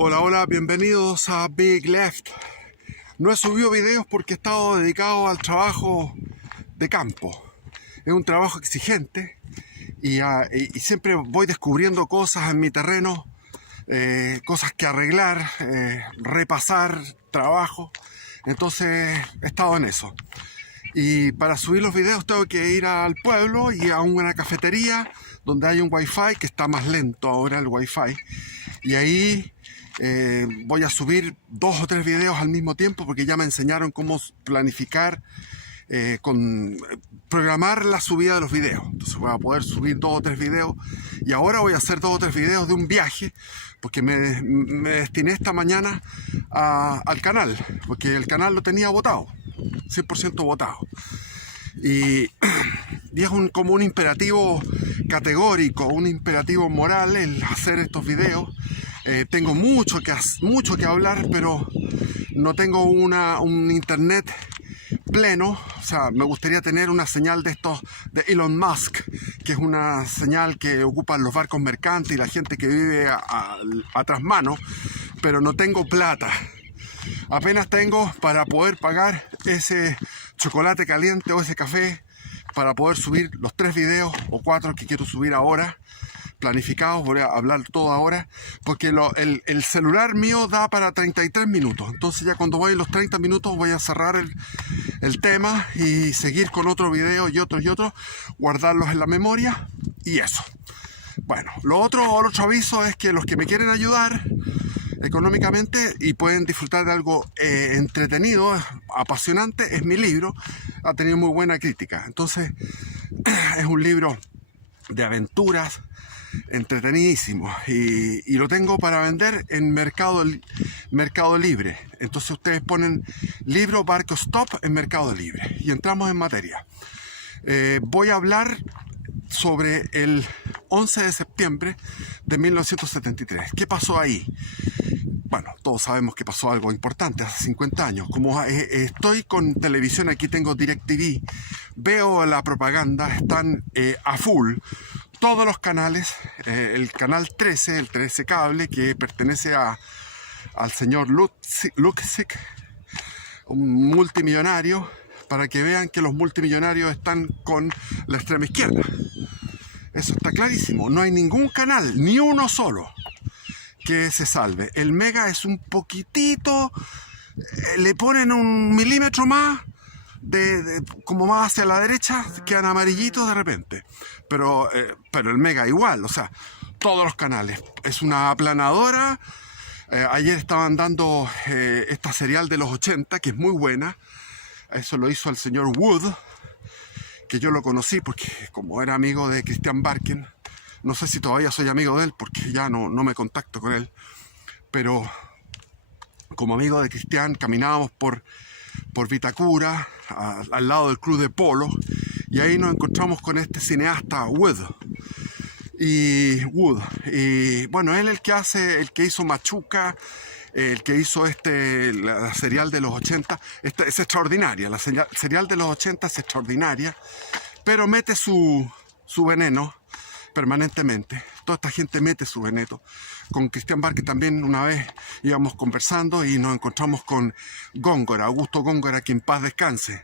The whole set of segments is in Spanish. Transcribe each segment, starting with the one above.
Hola, hola, bienvenidos a Big Left. No he subido videos porque he estado dedicado al trabajo de campo. Es un trabajo exigente y siempre voy descubriendo cosas en mi terreno, cosas que arreglar, repasar trabajo. Entonces he estado en eso. Y para subir los videos tengo que ir al pueblo y a una cafetería donde hay un wifi que está más lento ahora el wifi. Y ahí voy a subir 2 o 3 videos al mismo tiempo porque ya me enseñaron cómo planificar, programar la subida de los videos. Entonces voy a poder subir 2 o 3 videos y ahora voy a hacer 2 o 3 videos de un viaje porque me destiné esta mañana al canal, porque el canal lo tenía botado, 100% botado. Y es como un imperativo categórico, un imperativo moral el hacer estos videos. Tengo mucho que hablar, pero no tengo un internet pleno. O sea, me gustaría tener una señal de estos de Elon Musk, que es una señal que ocupan los barcos mercantes y la gente que vive a trasmano, pero no tengo plata. Apenas tengo para poder pagar ese chocolate caliente o ese café para poder subir los 3 videos o 4 que quiero subir ahora, planificados. Voy a hablar todo ahora, porque el celular mío da para 33 minutos. Entonces ya cuando voy a los 30 minutos voy a cerrar el tema y seguir con otro video y otro, guardarlos en la memoria y eso. Bueno, el otro aviso es que los que me quieren ayudar económicamente y pueden disfrutar de algo entretenido, apasionante, es mi libro. Ha tenido muy buena crítica. Entonces es un libro de aventuras entretenidísimo y lo tengo para vender en Mercado Libre. Entonces ustedes ponen libro Barco Stop en Mercado Libre y entramos en materia. Voy a hablar sobre el 11 de septiembre de 1973. ¿Qué pasó ahí? Bueno, todos sabemos que pasó algo importante hace 50 años. Como estoy con televisión, aquí tengo DirecTV, veo la propaganda, están a full todos los canales, el canal 13, el 13 Cable, que pertenece al señor Luksic, un multimillonario, para que vean que los multimillonarios están con la extrema izquierda. Eso está clarísimo. No hay ningún canal, ni uno solo, que se salve. El Mega es un poquitito, le ponen un milímetro más, como más hacia la derecha, quedan amarillitos de repente. Pero el Mega igual, o sea, todos los canales. Es una aplanadora. Ayer estaban dando esta serial de los 80, que es muy buena. Eso lo hizo el señor Wood, que yo lo conocí porque como era amigo de Christian Barken, no sé si todavía soy amigo de él porque ya no me contacto con él, pero como amigo de Christian caminábamos por Vitacura, al lado del club de polo, y ahí nos encontramos con este cineasta Wood. Y bueno, él el que hizo Machuca, el que hizo la serial de los 80, es extraordinaria, la serial de los 80 es extraordinaria, pero mete su veneno permanentemente. Toda esta gente mete su veneno. Con Christian Barker también una vez íbamos conversando y nos encontramos con Góngora, Augusto Góngora, que en paz descanse,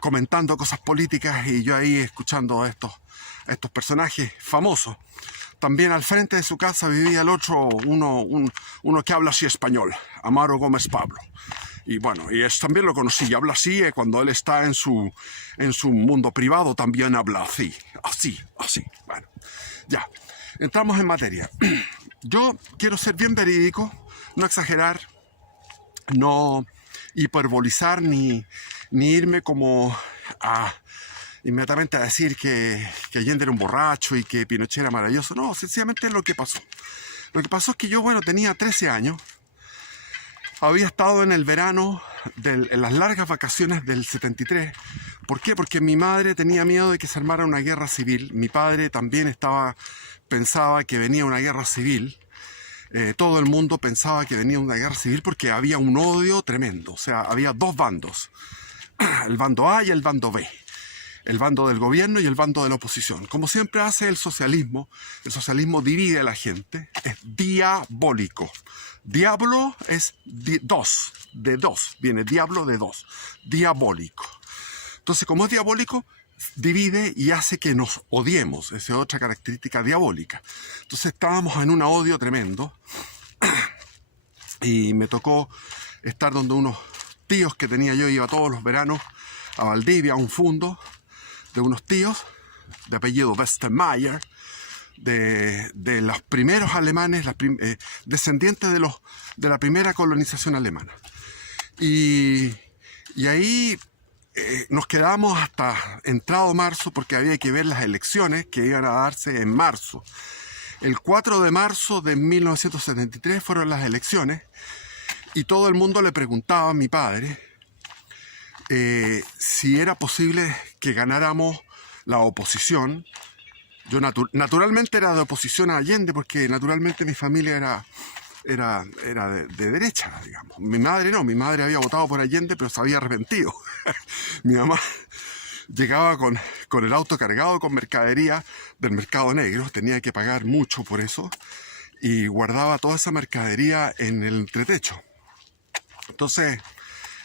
comentando cosas políticas y yo ahí escuchando a estos personajes famosos. También al frente de su casa vivía el otro, uno que habla así español, Amaro Gómez Pablo. Y bueno, también lo conocí, y habla así, cuando él está en su mundo privado también habla así. Bueno, ya, entramos en materia. Yo quiero ser bien verídico, no exagerar, no hiperbolizar ni irme como inmediatamente a decir que Allende era un borracho y que Pinochet era maravilloso. No, sencillamente lo que pasó. Lo que pasó es que yo, tenía 13 años. Había estado en el verano, en las largas vacaciones del 73. ¿Por qué? Porque mi madre tenía miedo de que se armara una guerra civil. Mi padre también pensaba que venía una guerra civil. Todo el mundo pensaba que venía una guerra civil porque había un odio tremendo. O sea, había 2 bandos. El bando A y el bando B. el bando del gobierno y el bando de la oposición. Como siempre hace el socialismo divide a la gente, es diabólico. Diablo es dos, de dos, viene diablo de dos, diabólico. Entonces, como es diabólico, divide y hace que nos odiemos, esa es otra característica diabólica. Entonces estábamos en un odio tremendo y me tocó estar donde unos tíos que tenía yo, iba todos los veranos a Valdivia, a un fundo de unos tíos de apellido Westermayer, de los primeros alemanes, descendientes de la primera colonización alemana. Y ahí nos quedamos hasta entrado marzo porque había que ver las elecciones que iban a darse en marzo. El 4 de marzo de 1973 fueron las elecciones y todo el mundo le preguntaba a mi padre si era posible que ganáramos la oposición. Yo naturalmente era de oposición a Allende porque naturalmente mi familia era de derecha, digamos. Mi madre no, mi madre había votado por Allende pero se había arrepentido. Mi mamá llegaba con el auto cargado con mercadería del mercado negro, tenía que pagar mucho por eso y guardaba toda esa mercadería en el entretecho. Entonces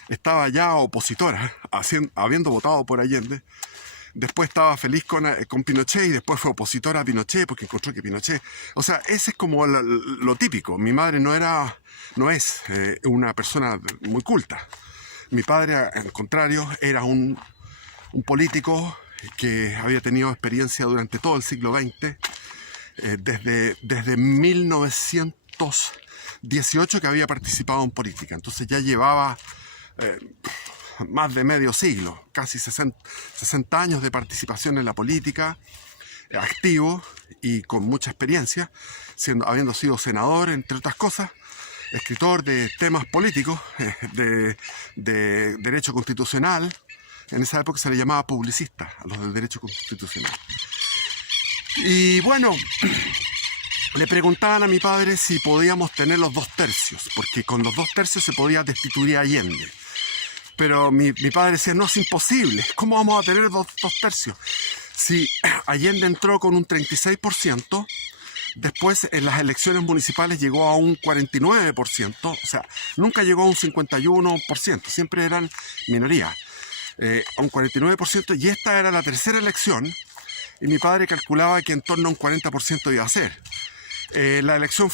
estaba ya opositora, habiendo votado por Allende. Después estaba feliz con Pinochet y después fue opositora a Pinochet porque encontró que Pinochet... O sea, ese es como lo típico. Mi madre no es una persona muy culta. Mi padre, al contrario, era un político que había tenido experiencia durante todo el siglo XX, desde 1918 que había participado en política. Entonces ya llevaba más de medio siglo, casi 60 años de participación en la política, activo y con mucha experiencia, habiendo sido senador, entre otras cosas, escritor de temas políticos, de derecho constitucional. En esa época se le llamaba publicista a los del derecho constitucional. Y bueno, le preguntaban a mi padre si podíamos tener los 2 tercios, porque con los 2 tercios se podía destituir a Allende. Pero mi padre decía, no, es imposible, ¿cómo vamos a tener 2 tercios? Si Allende entró con un 36%, después en las elecciones municipales llegó a un 49%, o sea, nunca llegó a un 51%, siempre eran minorías, a un 49%, y esta era la tercera elección, y mi padre calculaba que en torno a un 40% iba a ser. La elección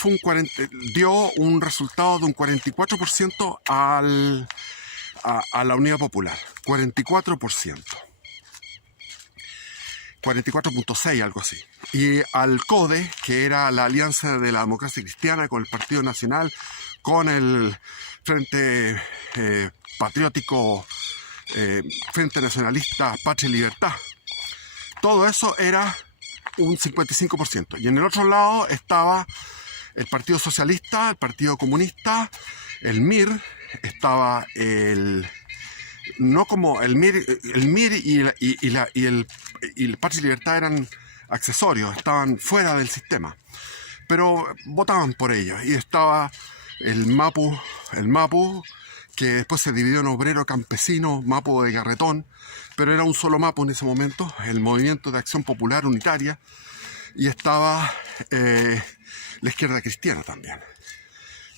dio un resultado de un 44% a la Unidad Popular, 44%. 44.6, algo así. Y al CODE, que era la Alianza de la Democracia Cristiana con el Partido Nacional, con el Frente Patriótico, Frente Nacionalista, Patria y Libertad. Todo eso era un 55%. Y en el otro lado estaba el Partido Socialista, el Partido Comunista, el MIR, estaba no como el MIR y el Patria y Libertad eran accesorios, estaban fuera del sistema, pero votaban por ellos. Y estaba el MAPU, que después se dividió en obrero campesino, MAPU de Garretón, pero era un solo MAPU en ese momento, el Movimiento de Acción Popular Unitaria, y estaba la Izquierda Cristiana también.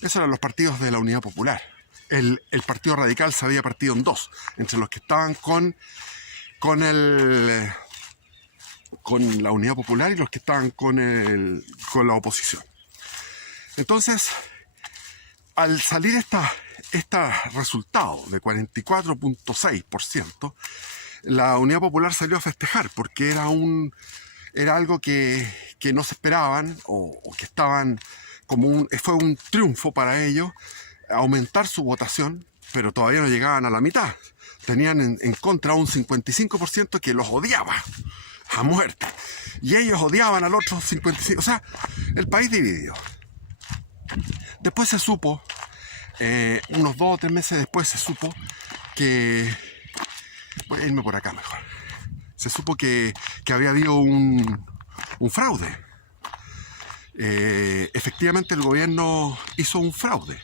Esos eran los partidos de la Unidad Popular. El Partido Radical se había partido en 2, entre los que estaban con la Unidad Popular y los que estaban con la oposición. Entonces, al salir este resultado de 44.6%, la Unidad Popular salió a festejar porque era algo que no se esperaban o que estaban fue un triunfo para ellos aumentar su votación, pero todavía no llegaban a la mitad. Tenían en contra un 55% que los odiaba a muerte. Y ellos odiaban al otro 55%. O sea, el país dividido. Después se supo, unos 2 o 3 meses después se supo que... Voy a irme por acá mejor. Se supo que había habido un fraude. Efectivamente el gobierno hizo un fraude.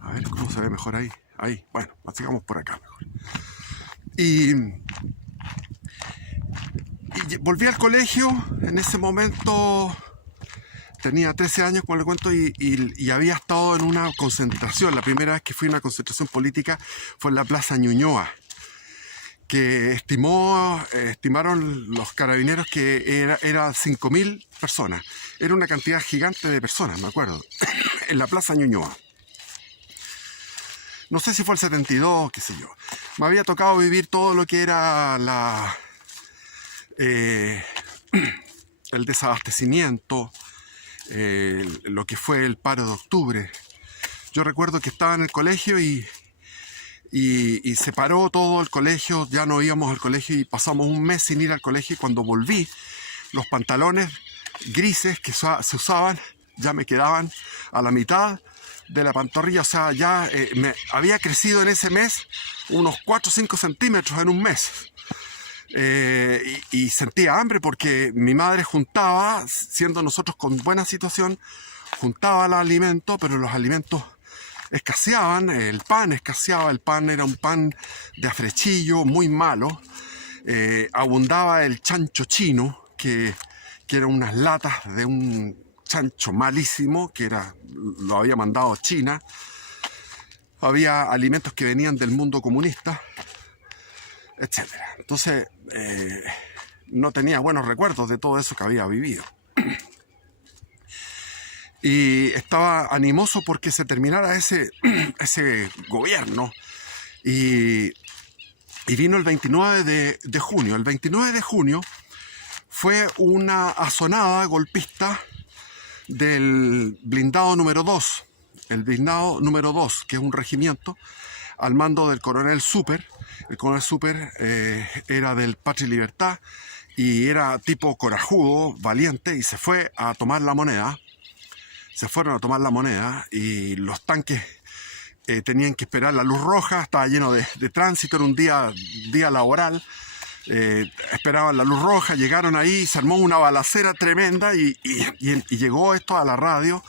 A ver cómo se ve mejor ahí. Bueno, sigamos por acá mejor. Y volví al colegio. En ese momento tenía 13 años, como le cuento, y había estado en una concentración. La primera vez que fui a una concentración política fue en la Plaza Ñuñoa, que estimaron los carabineros que era 5.000 personas. Era una cantidad gigante de personas, me acuerdo, en la Plaza Ñuñoa. No sé si fue el 72, qué sé yo. Me había tocado vivir todo lo que era el desabastecimiento, lo que fue el paro de octubre. Yo recuerdo que estaba en el colegio y se paró todo el colegio, ya no íbamos al colegio y pasamos un mes sin ir al colegio, y cuando volví, los pantalones grises que se usaban ya me quedaban a la mitad de la pantorrilla. O sea, ya me había crecido en ese mes unos 4 o 5 centímetros en un mes. Y sentía hambre porque mi madre juntaba, siendo nosotros con buena situación, juntaba el alimento, pero los alimentos escaseaban, el pan escaseaba, el pan era un pan de afrechillo muy malo. Abundaba el chancho chino, que eran unas latas de un chancho malísimo, lo había mandado China. Había alimentos que venían del mundo comunista, etcétera. Entonces, no tenía buenos recuerdos de todo eso que había vivido. Y estaba animoso porque se terminara ese gobierno. Y vino el 29 de junio. El 29 de junio fue una asonada golpista del blindado número 2. El blindado número 2, que es un regimiento al mando del coronel Super. El coronel Super era del Patria y Libertad y era tipo corajudo, valiente, y se fue a tomar la moneda. Se fueron a tomar la moneda y los tanques tenían que esperar la luz roja. Estaba lleno de tránsito, era un día laboral. Esperaban la luz roja, llegaron ahí, se armó una balacera tremenda y llegó esto a la radio,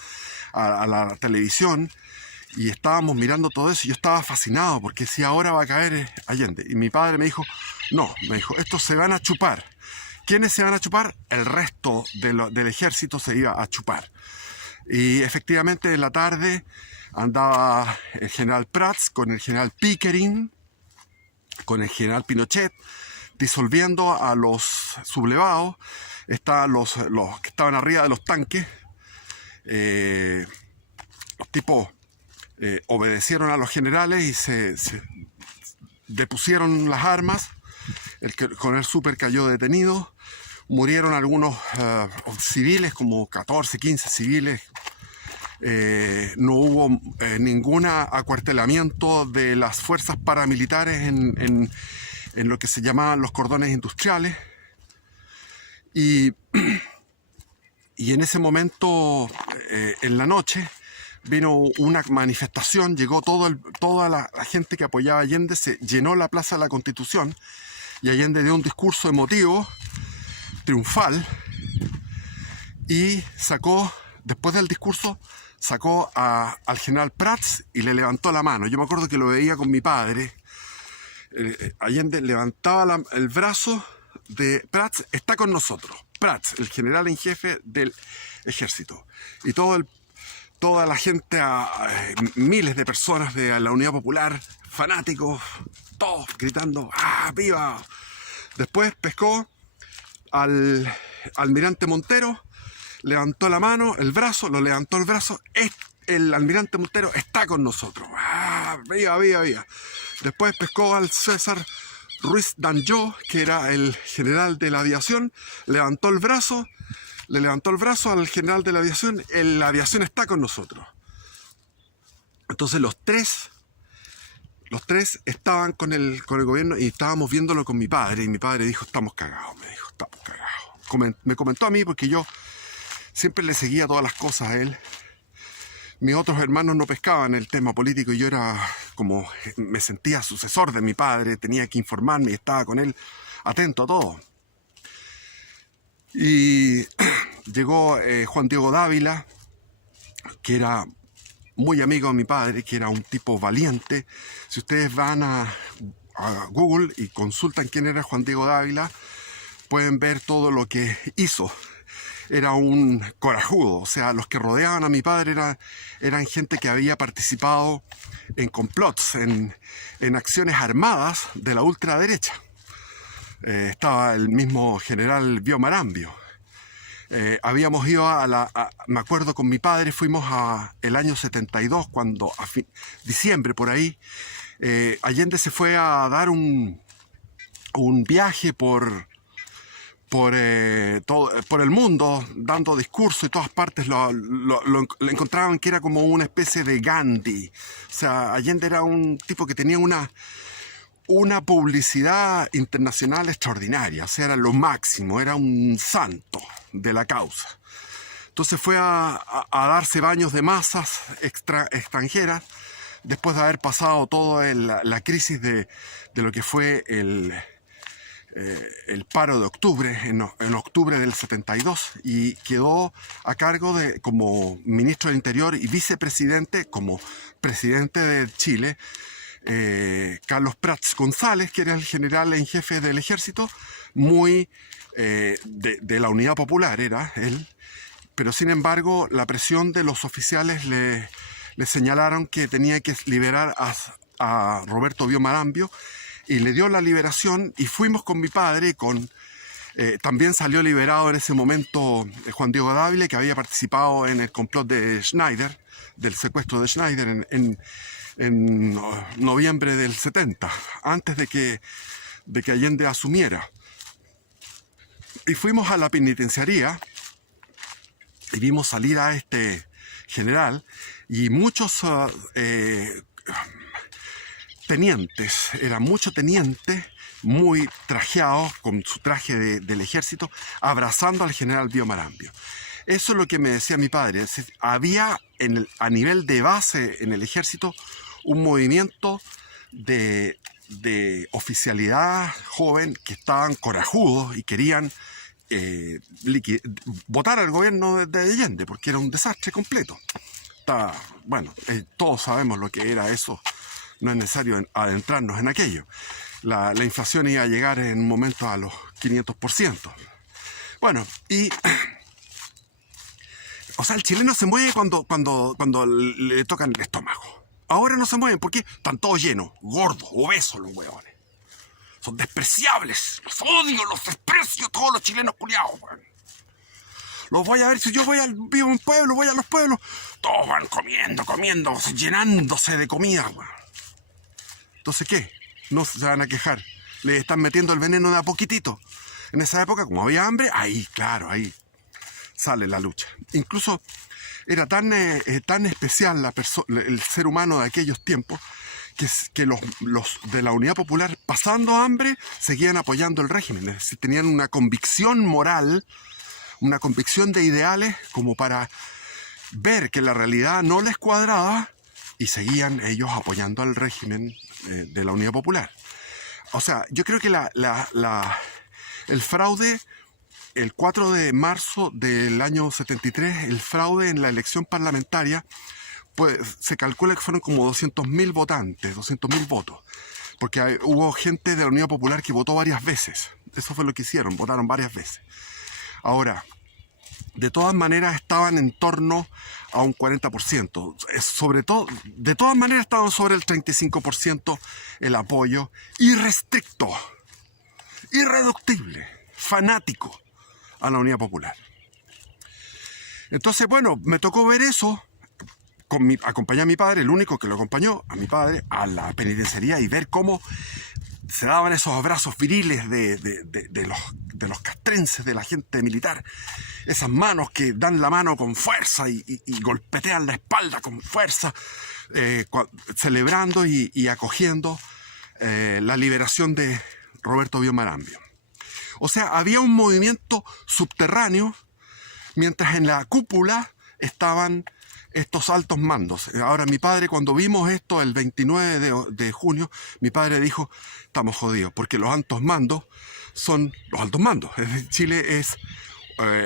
a la televisión, y estábamos mirando todo eso y yo estaba fascinado porque si ahora va a caer Allende. Y mi padre me dijo, no, estos se van a chupar. ¿Quiénes se van a chupar? El resto del ejército se iba a chupar. Y efectivamente en la tarde andaba el general Prats con el general Pickering, con el general Pinochet, disolviendo a los sublevados. Estaban los que estaban arriba de los tanques. Los tipos obedecieron a los generales y se depusieron las armas. El coronel Super cayó detenido. Murieron algunos civiles, como 14, 15 civiles. No hubo ningún acuartelamiento de las fuerzas paramilitares en lo que se llamaban los cordones industriales. Y en ese momento, en la noche, vino una manifestación, llegó toda la gente que apoyaba a Allende, se llenó la Plaza de la Constitución y Allende dio un discurso emotivo, triunfal, y después del discurso, sacó al general Prats y le levantó la mano. Yo me acuerdo que lo veía con mi padre. Allende levantaba el brazo de Prats, está con nosotros. Prats, el general en jefe del ejército. Y toda la gente, miles de personas de la Unidad Popular, fanáticos, todos gritando, ¡ah, viva! Después pescó al almirante Montero, levantó la mano, lo levantó el brazo. El almirante Montero está con nosotros. ¡Ah, viva, viva, viva! Después pescó al César Ruiz Danjó, que era el general de la aviación, le levantó el brazo al general de la aviación. La aviación está con nosotros. Entonces los tres estaban con el gobierno y estábamos viéndolo con mi padre. Y mi padre dijo, estamos cagados, estamos cagados. Me comentó a mí porque yo siempre le seguía todas las cosas a él. Mis otros hermanos no pescaban el tema político y yo me sentía sucesor de mi padre, tenía que informarme y estaba con él atento a todo. Y llegó Juan Diego Dávila, que era muy amigo de mi padre, que era un tipo valiente. Si ustedes van a Google y consultan quién era Juan Diego Dávila, pueden ver todo lo que hizo. Era un corajudo, o sea, los que rodeaban a mi padre eran gente que había participado en complots, en acciones armadas de la ultraderecha. Estaba el mismo general Bio Marambio. Habíamos ido me acuerdo con mi padre, fuimos el año 72, cuando diciembre por ahí, Allende se fue a dar un viaje por el mundo, dando discursos y todas partes lo encontraban que era como una especie de Gandhi. O sea, Allende era un tipo que tenía una publicidad internacional extraordinaria, o sea, era lo máximo, era un santo de la causa. Entonces fue a darse baños de masas extranjeras, después de haber pasado toda la crisis de lo que fue el paro de octubre, en octubre del 72, y quedó a cargo como ministro del Interior y vicepresidente, como presidente de Chile, Carlos Prats González, que era el general en jefe del ejército, muy de la Unidad Popular era él, pero sin embargo la presión de los oficiales le señalaron que tenía que liberar a Roberto Bio Marambio, y le dio la liberación, y fuimos con mi padre. También salió liberado en ese momento Juan Diego Dávila, que había participado en el complot de Schneider, del secuestro de Schneider en noviembre del 70, antes de que Allende asumiera. Y fuimos a la penitenciaría y vimos salir a este general y muchos tenientes, era mucho teniente, muy trajeados con su traje del ejército, abrazando al general Bio Marambio. Eso es lo que me decía mi padre. Es decir, había a nivel de base en el ejército un movimiento de oficialidad joven que estaban corajudos y querían votar al gobierno de Allende, porque era un desastre completo. Bueno, todos sabemos lo que era eso. No es necesario adentrarnos en aquello. La inflación iba a llegar en un momento a los 500%. Bueno, o sea, el chileno se mueve cuando le tocan el estómago. Ahora no se mueven porque están todos llenos, gordos, obesos los huevones. Son despreciables. Los odio, los desprecio, todos los chilenos culiados, weón. Los voy a ver, si yo vivo en un pueblo, voy a los pueblos, todos van comiendo, llenándose de comida, weón. Entonces, ¿qué? No se van a quejar. Le están metiendo el veneno de a poquitito. En esa época, como había hambre, ahí sale la lucha. Incluso era tan especial el ser humano de aquellos tiempos que los de la Unidad Popular, pasando hambre, seguían apoyando el régimen. Es decir, tenían una convicción moral, una convicción de ideales, como para ver que la realidad no les cuadraba, y seguían ellos apoyando al régimen de la Unidad Popular. O sea, yo creo que el fraude, el 4 de marzo del año 73, el fraude en la elección parlamentaria, pues se calcula que fueron como 200.000 votantes, 200.000 votos, porque hubo gente de la Unidad Popular que votó varias veces. Eso fue lo que hicieron, votaron varias veces. Ahora, de todas maneras estaban en torno a un 40%. Sobre todo, de todas maneras estaban sobre el 35% el apoyo irrestricto, irreductible, fanático a la Unidad Popular. Entonces, bueno, me tocó ver eso. Acompañé a mi padre, el único que lo acompañó a mi padre, a la penitenciaría, y ver cómo se daban esos abrazos viriles de los castrenses, de la gente militar. Esas manos que dan la mano con fuerza y golpetean la espalda con fuerza, celebrando y acogiendo la liberación de Roberto Bio Marambio. O sea, había un movimiento subterráneo, mientras en la cúpula estaban estos altos mandos. Ahora, mi padre, cuando vimos esto el 29 de junio, mi padre dijo: estamos jodidos, porque los altos mandos son los altos mandos. Chile es,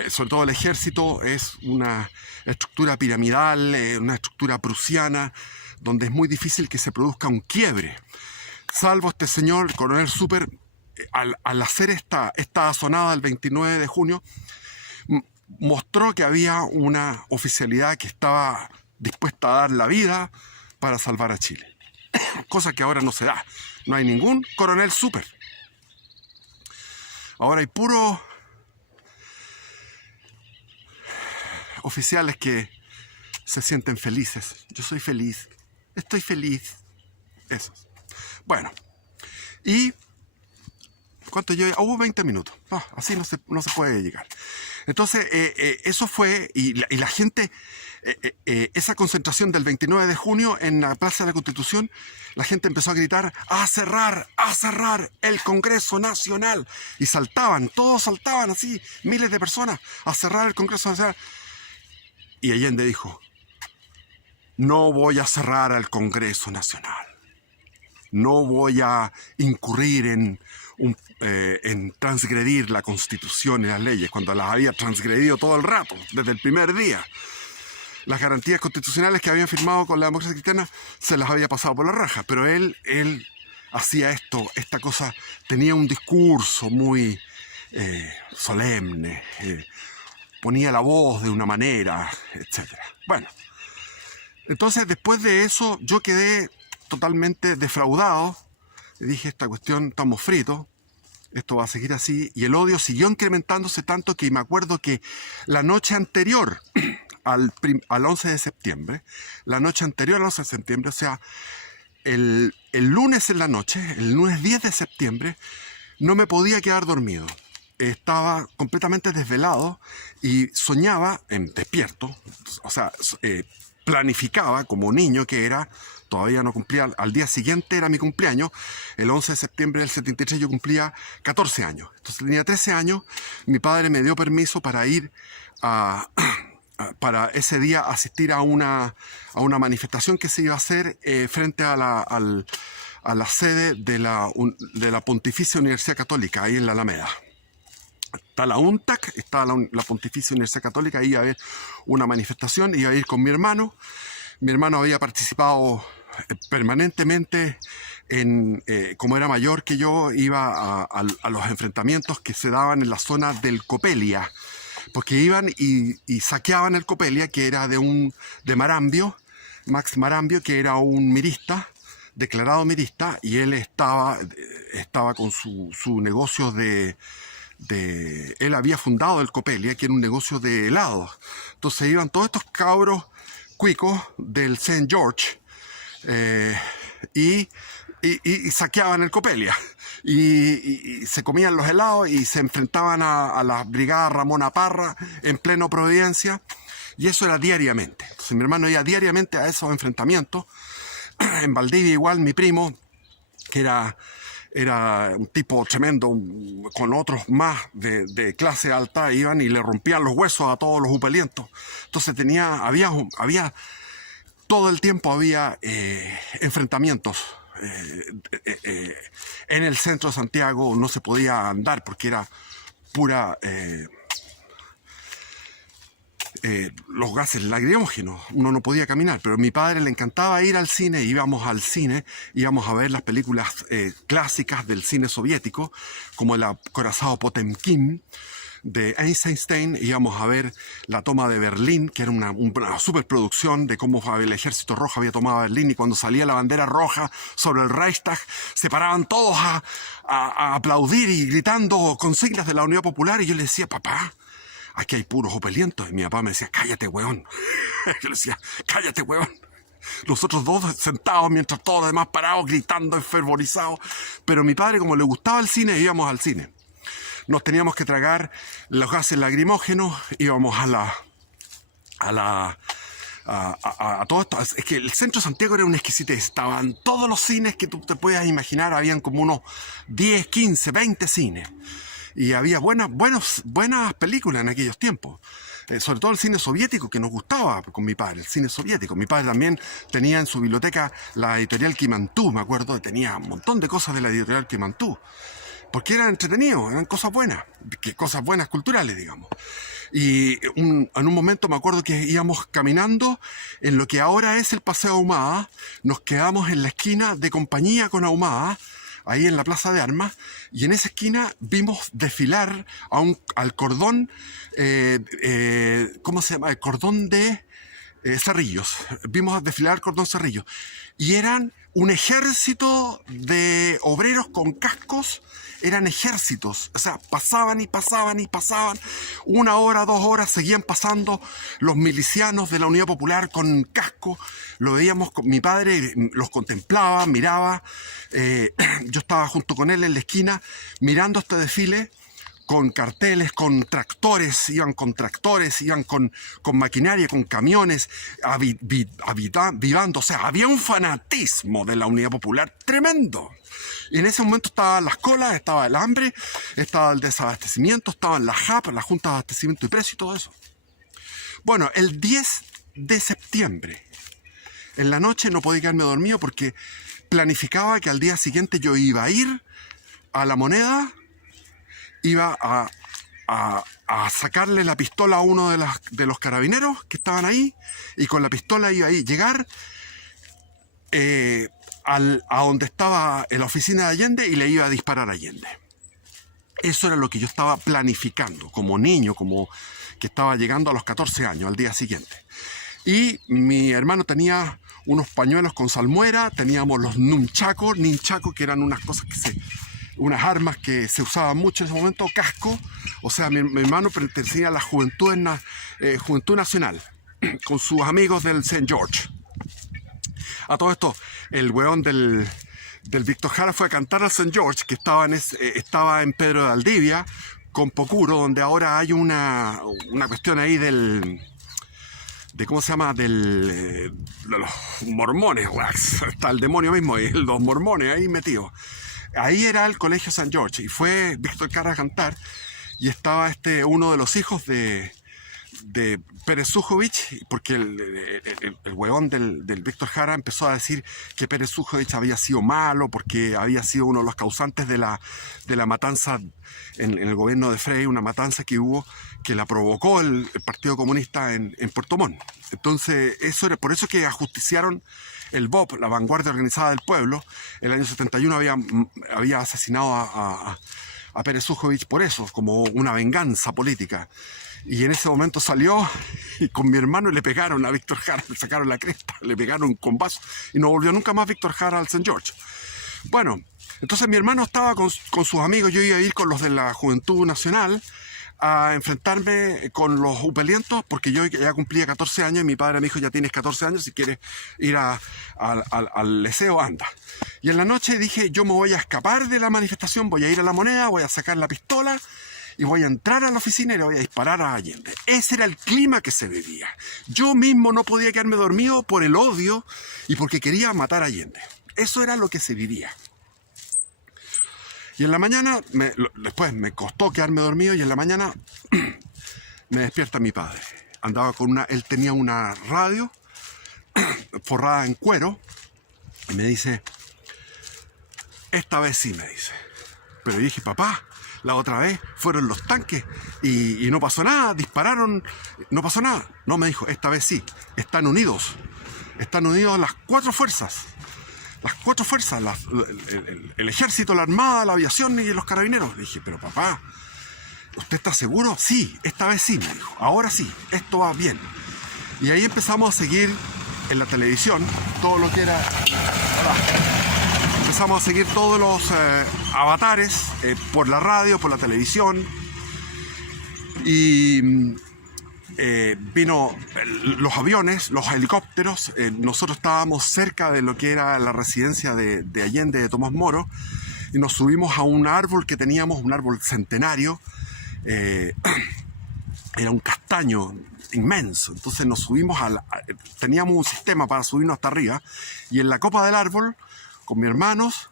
sobre todo el ejército, es una estructura piramidal, una estructura prusiana, donde es muy difícil que se produzca un quiebre. Salvo este señor, el coronel Super, al hacer esta asonada del 29 de junio, mostró que había una oficialidad que estaba dispuesta a dar la vida para salvar a Chile. Cosa que ahora no se da. No hay ningún coronel súper. Ahora hay puros oficiales que se sienten felices. Yo soy feliz. Estoy feliz. Eso. Bueno. Y... ¿cuánto yo? Hubo 20 minutos. Así no se puede llegar. Entonces, eso fue... Y la gente... esa concentración del 29 de junio en la Plaza de la Constitución, la gente empezó a gritar: ¡a cerrar el Congreso Nacional! Y saltaban, todos saltaban así, miles de personas, a cerrar el Congreso Nacional. Y Allende dijo: no voy a cerrar al Congreso Nacional. No voy a incurrir en transgredir la Constitución y las leyes, cuando las había transgredido todo el rato, desde el primer día. Las garantías constitucionales que habían firmado con la democracia cristiana se las había pasado por la raja, pero él hacía esta cosa, tenía un discurso muy solemne, ponía la voz de una manera, etc. Bueno, entonces después de eso yo quedé totalmente defraudado. Dije: esta cuestión, estamos fritos, esto va a seguir así. Y el odio siguió incrementándose tanto que me acuerdo que la noche anterior al 11 de septiembre, o sea, el lunes en la noche, el lunes 10 de septiembre, no me podía quedar dormido. Estaba completamente desvelado y soñaba, despierto, o sea, planificaba como niño que era. Todavía no cumplía, al día siguiente era mi cumpleaños, el 11 de septiembre del 73 yo cumplía 14 años. Entonces tenía 13 años, mi padre me dio permiso para ir para ese día asistir a una manifestación que se iba a hacer frente a la sede de la Pontificia Universidad Católica, ahí en la Alameda. Está la UNTAC, está la Pontificia Universidad Católica, ahí iba a haber una manifestación, iba a ir con mi hermano. Mi hermano había participado permanentemente como era mayor que yo, iba a los enfrentamientos que se daban en la zona del Copelia, porque iban y saqueaban el Copelia, que era de Marambio, Max Marambio, que era un mirista, declarado mirista, y él estaba con su negocio él había fundado el Copelia, que era un negocio de helados. Entonces iban todos estos cabros cuicos del St. George y saqueaban el Copelia y se comían los helados y se enfrentaban a la brigada Ramona Parra en pleno Providencia, y eso era diariamente. Entonces mi hermano iba diariamente a esos enfrentamientos. En Valdivia igual, mi primo, que era un tipo tremendo, con otros más de clase alta, iban y le rompían los huesos a todos los upelientos. Entonces había todo el tiempo había enfrentamientos. En el centro de Santiago no se podía andar porque era pura... los gases lacrimógenos, uno no podía caminar, pero a mi padre le encantaba ir al cine. Íbamos al cine, íbamos a ver las películas clásicas del cine soviético, como el acorazado Potemkin de Eisenstein. Íbamos a ver la toma de Berlín, que era una superproducción de cómo el ejército rojo había tomado Berlín, y cuando salía la bandera roja sobre el Reichstag se paraban todos a aplaudir y gritando consignas de la Unidad Popular, y yo le decía: papá, aquí hay puros opelientos. Y mi papá me decía: cállate, weón. Yo le decía: cállate, weón. Los otros dos sentados mientras todos los demás parados, gritando, enfervorizados. Pero mi padre, como le gustaba el cine, íbamos al cine. Nos teníamos que tragar los gases lacrimógenos, íbamos a todo esto. Es que el centro de Santiago era una exquisitez. Estaban todos los cines que tú te puedas imaginar. Habían como unos 10, 15, 20 cines. Y había buenas películas en aquellos tiempos. Sobre todo el cine soviético, que nos gustaba con mi padre, el cine soviético. Mi padre también tenía en su biblioteca la editorial Kimantú, me acuerdo, tenía un montón de cosas de la editorial Kimantú. Porque era entretenido, eran cosas buenas culturales, digamos. Y en un momento me acuerdo que íbamos caminando en lo que ahora es el Paseo Ahumada. Nos quedamos en la esquina de Compañía con Ahumada, ahí en la Plaza de Armas, y en esa esquina vimos desfilar al cordón, ¿cómo se llama? El cordón de Cerrillos. Vimos desfilar cordón Cerrillos. Y eran un ejército de obreros con cascos, eran ejércitos, o sea, pasaban y pasaban y pasaban, 1 hora, 2 horas, seguían pasando los milicianos de la Unidad Popular con casco, lo veíamos, mi padre los contemplaba, miraba, yo estaba junto con él en la esquina, mirando este desfile, con carteles, con tractores, iban con maquinaria, con camiones, avivando, o sea, había un fanatismo de la Unidad Popular tremendo. Y en ese momento estaban las colas, estaba el hambre, estaba el desabastecimiento, estaban las JAP, la Junta de Abastecimiento y Precio y todo eso. Bueno, el 10 de septiembre, en la noche no podía quedarme dormido porque planificaba que al día siguiente yo iba a ir a La Moneda, iba a sacarle la pistola a uno de los carabineros que estaban ahí, y con la pistola iba a llegar a donde estaba la oficina de Allende y le iba a disparar a Allende. Eso era lo que yo estaba planificando como niño, como que estaba llegando a los 14 años, al día siguiente. Y mi hermano tenía unos pañuelos con salmuera, teníamos los nunchacos, que eran unas armas que se usaban mucho en ese momento, casco. O sea, mi hermano pertenecía a la Juventud Nacional, con sus amigos del St. George. A todo esto, el weón del Víctor Jara fue a cantar al St. George, que estaba en Pedro de Valdivia, con Pocuro, donde ahora hay una cuestión ahí ¿cómo se llama? De los mormones, está el demonio mismo, y los mormones ahí metidos. Ahí era el colegio St. George, y fue Víctor Jara a cantar, y estaba uno de los hijos de Pérez Zújovich, porque el huevón del Víctor Jara empezó a decir que Pérez Zújovich había sido malo, porque había sido uno de los causantes de la matanza en el gobierno de Frei, una matanza que hubo, que la provocó el Partido Comunista en Puerto Montt. Entonces, por eso que ajusticiaron el BOP, la Vanguardia Organizada del Pueblo. El año 71 había asesinado a Pérez Zújovich por eso, como una venganza política. Y en ese momento salió y con mi hermano le pegaron a Víctor Jara, le sacaron la cresta, le pegaron con vaso y no volvió nunca más Víctor Jara al St. George. Bueno, entonces mi hermano estaba con sus amigos, yo iba a ir con los de la Juventud Nacional a enfrentarme con los upelientos, porque yo ya cumplía 14 años y mi padre me dijo: ya tienes 14 años, si quieres ir al liceo, anda. Y en la noche dije: yo me voy a escapar de la manifestación, voy a ir a La Moneda, voy a sacar la pistola y voy a entrar a la oficina y le voy a disparar a Allende. Ese era el clima que se vivía. Yo mismo no podía quedarme dormido por el odio y porque quería matar a Allende. Eso era lo que se vivía. Y en la mañana, después me costó quedarme dormido, y en la mañana me despierta mi padre. Él tenía una radio forrada en cuero, y me dice: esta vez sí, me dice. Pero yo dije: papá, la otra vez fueron los tanques y no pasó nada, dispararon, no pasó nada. No, me dijo: esta vez sí, están unidos las 4 fuerzas. Las 4 fuerzas, el ejército, la armada, la aviación y los carabineros. Le dije: pero papá, ¿usted está seguro? Sí, esta vez sí, me dijo. Ahora sí, esto va bien. Y ahí empezamos a seguir en la televisión todo lo que era... Empezamos a seguir todos los avatares por la radio, por la televisión. Y vino los aviones, los helicópteros. Nosotros estábamos cerca de lo que era la residencia de Allende, de Tomás Moro, y nos subimos a un árbol que teníamos, un árbol centenario. Era un castaño inmenso. Entonces nos subimos teníamos un sistema para subirnos hasta arriba, y en la copa del árbol, con mis hermanos,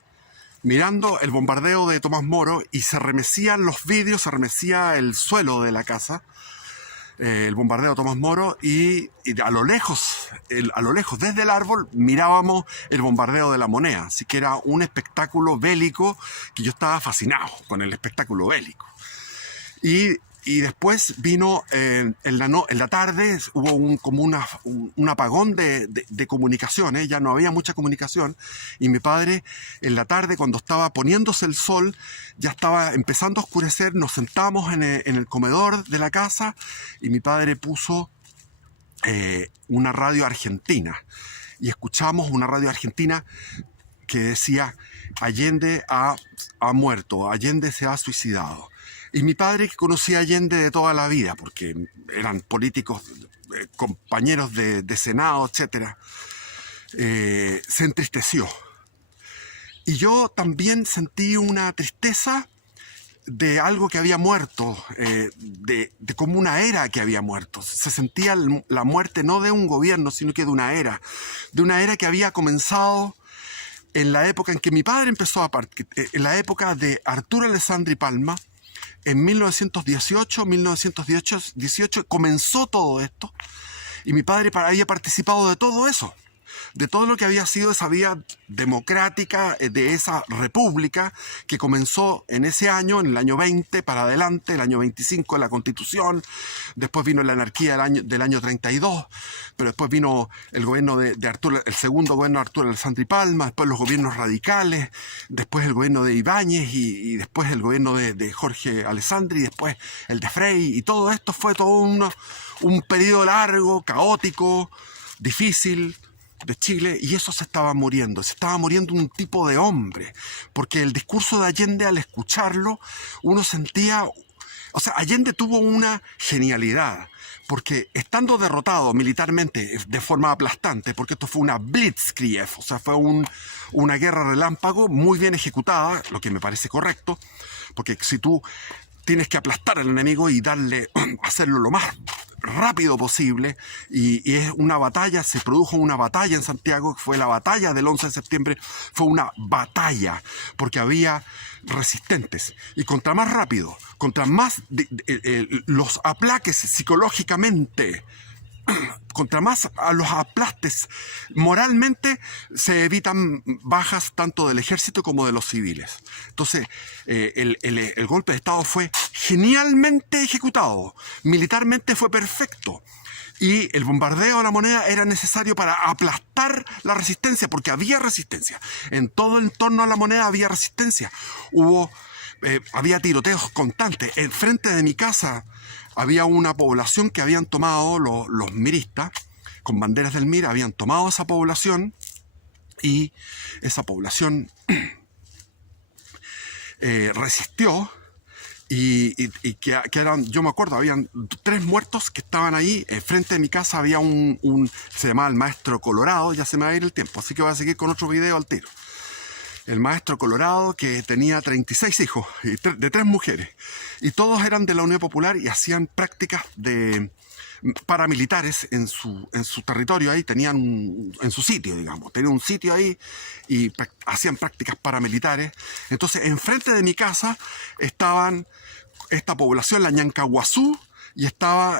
mirando el bombardeo de Tomás Moro, y se remecían los vidrios, se remecía el suelo de la casa, el bombardeo de Tomás Moro, y a lo lejos, desde el árbol, mirábamos el bombardeo de La Moneda. Así que era un espectáculo bélico que yo estaba fascinado con el espectáculo bélico. Y Y después vino, en la tarde, hubo como un apagón de comunicaciones, ya no había mucha comunicación, y mi padre, en la tarde, cuando estaba poniéndose el sol, ya estaba empezando a oscurecer, nos sentamos en el comedor de la casa, y mi padre puso una radio argentina, y escuchamos una radio argentina que decía: Allende ha muerto, Allende se ha suicidado. Y mi padre, que conocía a Allende de toda la vida, porque eran políticos, compañeros de Senado, etc., se entristeció. Y yo también sentí una tristeza de algo que había muerto, de como una era que había muerto. Se sentía la muerte no de un gobierno, sino que de una era que había comenzado en la época en que mi padre empezó en la época de Arturo Alessandri Palma. En 1918 comenzó todo esto, y mi padre había participado de todo eso, de todo lo que había sido esa vía democrática, de esa república que comenzó en ese año, en el año 20 para adelante, el año 25 la Constitución, después vino la anarquía del año 32, pero después vino el gobierno de Arturo, el segundo gobierno de Arturo Alessandri Palma, después los gobiernos radicales, después el gobierno de Ibáñez y después el gobierno de Jorge Alessandri, y después el de Frei, y todo esto fue todo un periodo largo, caótico, difícil, de Chile, y eso se estaba muriendo un tipo de hombre, porque el discurso de Allende, al escucharlo, uno sentía, o sea, Allende tuvo una genialidad, porque estando derrotado militarmente de forma aplastante, porque esto fue una blitzkrieg, o sea, fue una guerra relámpago muy bien ejecutada, lo que me parece correcto, porque si tú tienes que aplastar al enemigo y hacerlo lo más rápido posible, y es una batalla, se produjo una batalla en Santiago, que fue la batalla del 11 de septiembre, fue una batalla, porque había resistentes, y contra más rápido, contra más los aplaques psicológicamente, contra más a los aplastes moralmente, se evitan bajas tanto del ejército como de los civiles. Entonces, el golpe de Estado fue genialmente ejecutado, militarmente fue perfecto, y el bombardeo a La Moneda era necesario para aplastar la resistencia, porque había resistencia. En todo el entorno a La Moneda había resistencia. Había tiroteos constantes. Enfrente de mi casa había una población que habían tomado los miristas, con banderas del MIR, habían tomado esa población, y esa población resistió, y que eran, yo me acuerdo, habían 3 muertos que estaban ahí. Frente de mi casa había se llamaba el Maestro Colorado, ya se me va a ir el tiempo, así que voy a seguir con otro video al tiro. El Maestro Colorado, que tenía 36 hijos, de 3 mujeres, y todos eran de la Unión Popular y hacían prácticas paramilitares en su territorio. Ahí tenían en su sitio, digamos, tenían un sitio ahí y hacían prácticas paramilitares. Entonces, enfrente de mi casa estaban esta población, la Ñancahuazú, y estaba